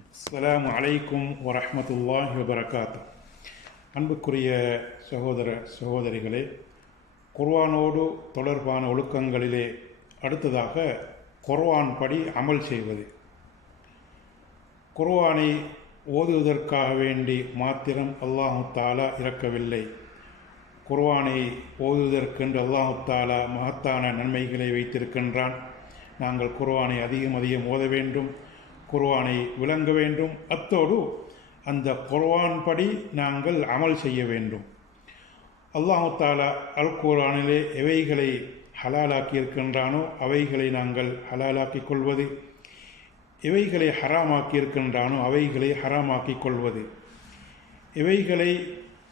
அஸ்லாம் அலைக்கும் வரமத்துல்லாஹ் வபரகாத்து. அன்புக்குரிய சகோதர சகோதரிகளே குர்வானோடு தொடர்பான ஒழுக்கங்களிலே அடுத்ததாக குர்வான் படி அமல் செய்வது. குர்வானை ஓதுவதற்காக வேண்டி மாத்திரம் அல்லாஹு தாலா இறக்கவில்லை. குர்வானை ஓதுவதற்கென்று அல்லாஹு தாலா மகத்தான நன்மைகளை வைத்திருக்கின்றான். நாங்கள் குர்வானை அதிகம் அதிகம் ஓத வேண்டும். குர்வானை விளங்க வேண்டும். அத்தோடு அந்த குர்வான் படி நாங்கள் அமல் செய்ய வேண்டும். அல்லாஹு தாலா அல் குர்ஆனிலே எவைகளை ஹலாலாக்கி இருக்கின்றானோ அவைகளை நாங்கள் ஹலாலாக்கிக் கொள்வது. எவைகளை ஹராமாக்கி இருக்கின்றானோ அவைகளை ஹராமாக்கிக் கொள்வது. எவைகளை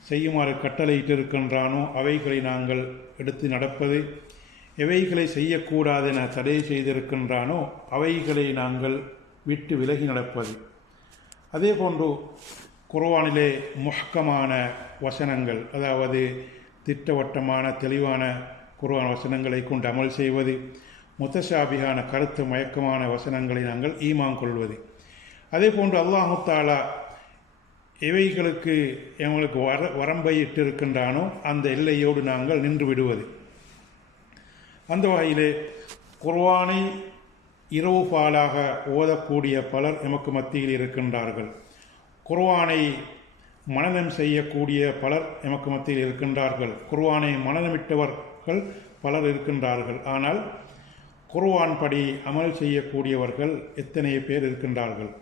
செய்யுமாறு கட்டளையிட்டு இருக்கின்றானோ அவைகளை நாங்கள் எடுத்து நடப்பது. எவைகளை செய்யக்கூடாதென தடை செய்திருக்கின்றானோ அவைகளை நாங்கள் விட்டு விலகி நடப்பது. அதே போன்று குர்ஆனிலே முஹக்கமான வசனங்கள் அதாவது திட்டவட்டமான தெளிவான குர்ஆன் வசனங்களை கொண்டு அமல் செய்வது முத்தசாபிகான கருத்து மயக்கமான வசனங்களை நாங்கள் ஈமாம் கொள்வது. அதே போன்று அல்லாஹுத்தாலா இவைகளுக்கு எங்களுக்கு வர வரம்பை இட்டிருக்கின்றானோ அந்த எல்லையோடு நாங்கள் நின்று விடுவது. அந்த வகையிலே குர்வானை இரவு பாலாக ஓதக்கூடிய பலர் எமக்கு மத்தியில் இருக்கின்றார்கள். குர்வானை மனதம் செய்யக்கூடிய பலர் எமக்கு மத்தியில் இருக்கின்றார்கள். குர்வானை மனதமிட்டவர்கள் பலர் இருக்கின்றார்கள். ஆனால் குர்வான் படி அமல் செய்யக்கூடியவர்கள் எத்தனை பேர் இருக்கின்றார்கள்?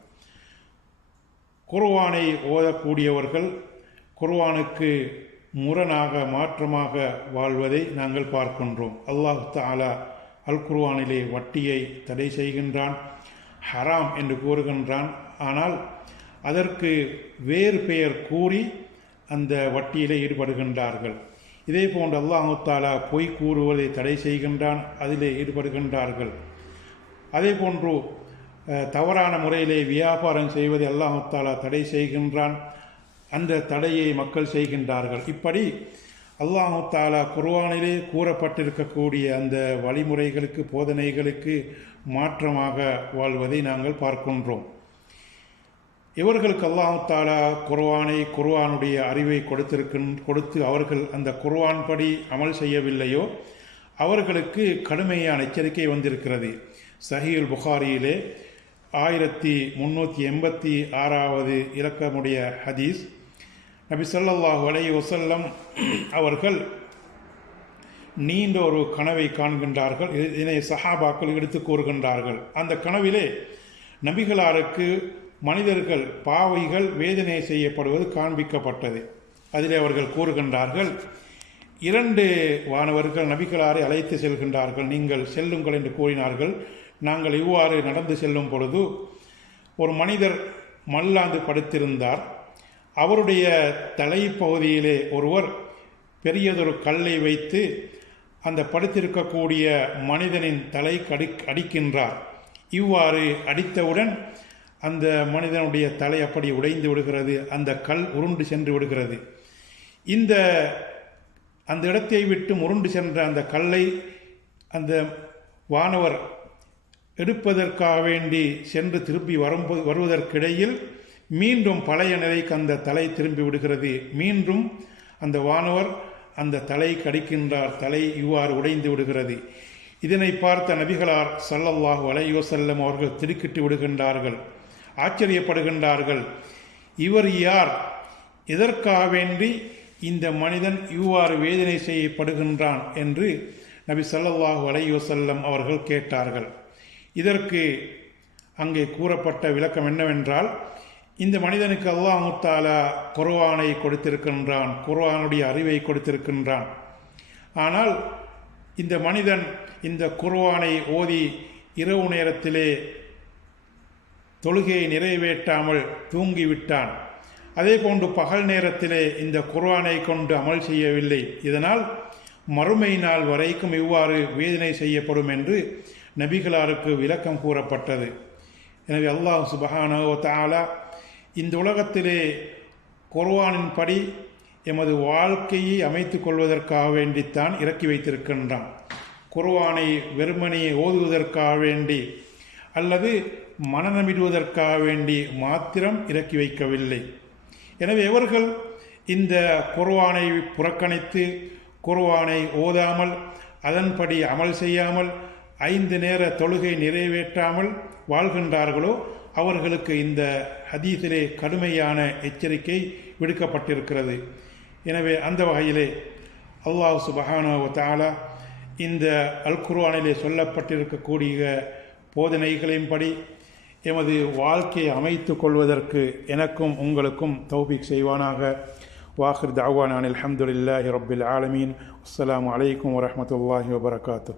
குர்வானை ஓதக்கூடியவர்கள் குர்வானுக்கு முரணாக மாற்றமாக வாழ்வதை நாங்கள் பார்க்கின்றோம். அல்லாஹு தாலா அல்குர்வானிலே வட்டியை தடை செய்கின்றான் ஹராம் என்று கூறுகின்றான். ஆனால் அதற்கு வேறு பெயர் கூறி அந்த வட்டியிலே ஈடுபடுகின்றார்கள். இதே போன்று அல்லாஹு தாலா பொய் கூறுவதை தடை செய்கின்றான் அதிலே ஈடுபடுகின்றார்கள். அதே போன்று தவறான முறையிலே வியாபாரம் செய்வதை அல்லாஹு தாலா தடை செய்கின்றான். அந்த தடையை மக்கள் செய்கின்றார்கள். இப்படி அல்லாஹு தாலா குர்வானிலே கூறப்பட்டிருக்கக்கூடிய அந்த வழிமுறைகளுக்கு போதனைகளுக்கு மாற்றமாக வாழ்வதை நாங்கள் பார்க்கின்றோம். இவர்களுக்கு அல்லாஹு தாலா குர்வானை குர்வானுடைய அறிவை கொடுத்திருக்கின் கொடுத்து அவர்கள் அந்த குர்வான் படி அமல் செய்யவில்லையோ அவர்களுக்கு கடுமையான எச்சரிக்கை வந்திருக்கிறது. சஹீல் புகாரியிலே ஆயிரத்தி முன்னூற்றி எண்பத்தி ஆறாவது இலக்கமுடைய ஹதீஸ் நபி சொல்லல்லாஹு அலை வசல்லம் அவர்கள் நீண்ட ஒரு கனவை காண்கின்றார்கள். இதனை சஹாபாக்கள் எடுத்து கூறுகின்றார்கள். அந்த கனவிலே நபிகளாருக்கு மனிதர்கள் பாவைகள் வேதனை செய்யப்படுவது காண்பிக்கப்பட்டது. அதிலே அவர்கள் கூறுகின்றார்கள் இரண்டு வானவர்கள் நபிகளாரை அழைத்து செல்கின்றார்கள். நீங்கள் செல்லுங்கள் என்று கூறினார்கள். நாங்கள் இவ்வாறு நடந்து செல்லும் பொழுது ஒரு மனிதர் மல்லாந்து படுத்திருந்தார். அவருடைய தலைப்பகுதியிலே ஒருவர் பெரியதொரு கல்லை வைத்து அந்த படுத்திருக்கக்கூடிய மனிதனின் தலை கடி அடிக்கின்றார். இவ்வாறு அடித்தவுடன் அந்த மனிதனுடைய தலை அப்படி உடைந்து விடுகிறது அந்த கல் உருண்டு சென்று விடுகிறது. இந்த அந்த இடத்தை விட்டு முருண்டு சென்ற அந்த கல்லை அந்த வானவர் எடுப்பதற்காக வேண்டி சென்று திருப்பி வரும்போது வருவதற்கிடையில் மீண்டும் பழைய நிலைக்கு அந்த தலை திரும்பி விடுகிறது. மீண்டும் அந்த வானவர் அந்த தலை கடிக்கின்றார். தலை இவ்வாறு உடைந்து விடுகிறது. இதனை பார்த்த நபிகளார் சல்லல்லாஹு அலையோசல்லம் அவர்கள் திடுக்கிட்டு விடுகின்றார்கள். ஆச்சரியப்படுகின்றார்கள். இவர் யார்? எதற்காக வேண்டி இந்த மனிதன் இவ்வாறு வேதனை செய்யப்படுகின்றான் என்று நபி சல்லல்லாஹு அலையோசல்லம் அவர்கள் கேட்டார்கள். இதற்கு அங்கே கூறப்பட்ட விளக்கம் என்னவென்றால் இந்த மனிதனுக்கு அல்லாஹ் முத்தாலா குர்வானை கொடுத்திருக்கின்றான் குர்வானுடைய அறிவை கொடுத்திருக்கின்றான். ஆனால் இந்த மனிதன் இந்த குர்வானை ஓதி இரவு நேரத்திலே தொழுகையை நிறைவேற்றாமல் தூங்கிவிட்டான். அதே போன்று பகல் நேரத்திலே இந்த குர்வானை கொண்டு அமல் செய்யவில்லை. இதனால் மறுமை நாள் வரைக்கும் இவ்வாறு வேதனை செய்யப்படும் என்று நபிகளாருக்கு விளக்கம் கூறப்பட்டது. எனவே அல்லாஹ் சுபஹானோ தாலா இந்த உலகத்திலே குர்வானின் படி எமது வாழ்க்கையை அமைத்து கொள்வதற்காக வேண்டித்தான் இறக்கி வைத்திருக்கின்றான். குர்வானை வெறுமனே ஓதுவதற்காக வேண்டி அல்லது மனநமிடுவதற்காக வேண்டி மாத்திரம் இறக்கி வைக்கவில்லை. எனவே இவர்கள் இந்த குர்வானை புறக்கணித்து குர்வானை ஓதாமல் அதன்படி அமல் செய்யாமல் ஐந்து நேர தொழுகை நிறைவேற்றாமல் வாழ்கின்றார்களோ அவர்களுக்கு இந்த ஹதீஸிலே கடுமையான எச்சரிக்கை விடுக்கப்பட்டிருக்கிறது. எனவே அந்த வகையிலே அல்லாஹ் சுபஹானோ தாலா இந்த அல் குர்ஆனிலே சொல்லப்பட்டிருக்கக்கூடிய போதனைகளின்படி எமது வாழ்க்கையை அமைத்து கொள்வதற்கு எனக்கும் உங்களுக்கும் தௌபிக் செய்வானாக. வாஹிர் தாவானான் அலமதுல்லாஹி ரபில் ஆலமீன். அஸ்லாம் வலைக்கம் வரஹ்மத்துல்லாஹி வபரகாத்து